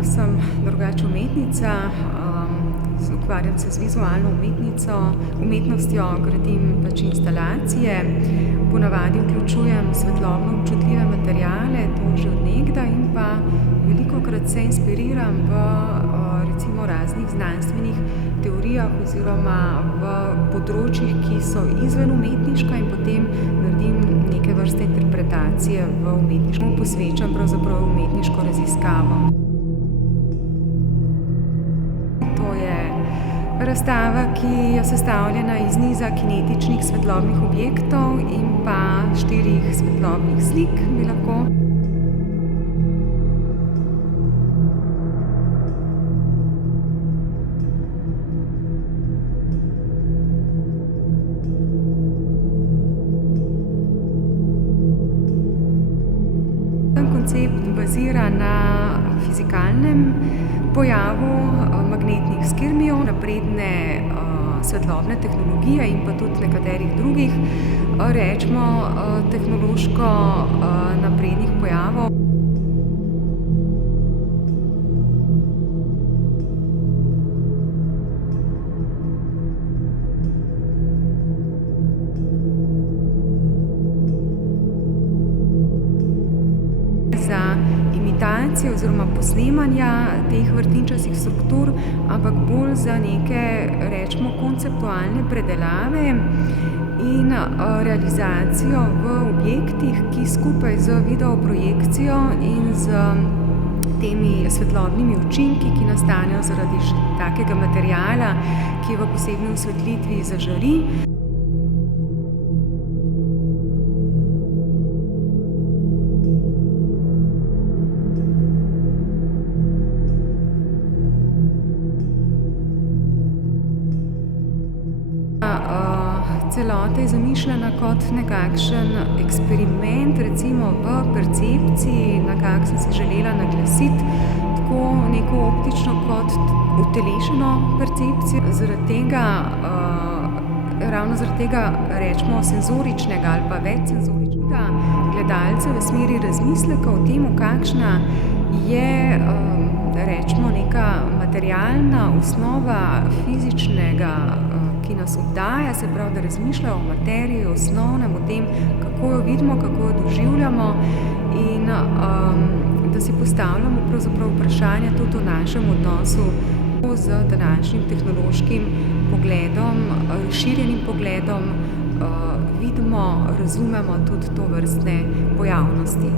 jaz sem drugače umetnica, ukvarjam se z vizualno umetnostjo, gradim pač instalacije, ponavadi vključujem svetlobno občutljive materiale, to že od nekdaj, in pa velikokrat se inspiriram v recimo raznih znanstvenih teorijah oziroma v področjih, ki so izven umetniška, in potem naredim neke vrste interpretacije v umetniško, posvečam pravzaprav umetniško raziskavo. To je razstava, ki je sestavljena iz niza kinetičnih svetlobnih objektov in pa 4 svetlobnih slik, bi lahko. Koncept bazira na fizikalnem pojavu magnetnih skirmijev, napredne svetlobne tehnologije in pa tudi nekaterih drugih, recimo tehnološko naprednih pojavov. Za imitacijo oziroma posnemanja teh vrtinčastih struktur, ampak bolj za neke, recimo, konceptualne predelave in realizacijo v objektih, ki skupaj z videoprojekcijo in s temi svetlobnimi učinki, ki nastanejo zaradi takega materiala, ki v posebni osvetlitvi zažari. Celota je zamišljena kot nekakšen eksperiment, recimo v percepciji, na kak sem si želela naglasiti tako neko optično kot utelešeno percepcijo. Ravno zaradi tega, recimo, senzoričnega ali pa večsenzoričnega gledalca v smeri razmisleka o tem, kakšna je, recimo, neka materialna osnova fizičnega, ki nas obdaja, se pravi, da razmišljajo o materiji, o osnovnem, o tem, kako jo vidimo, kako jo doživljamo, in da si postavljamo pravzaprav vprašanja tudi o našem odnosu z današnjim tehnološkim pogledom, razširjenim pogledom, vidimo, razumemo tudi tovrstne pojavnosti.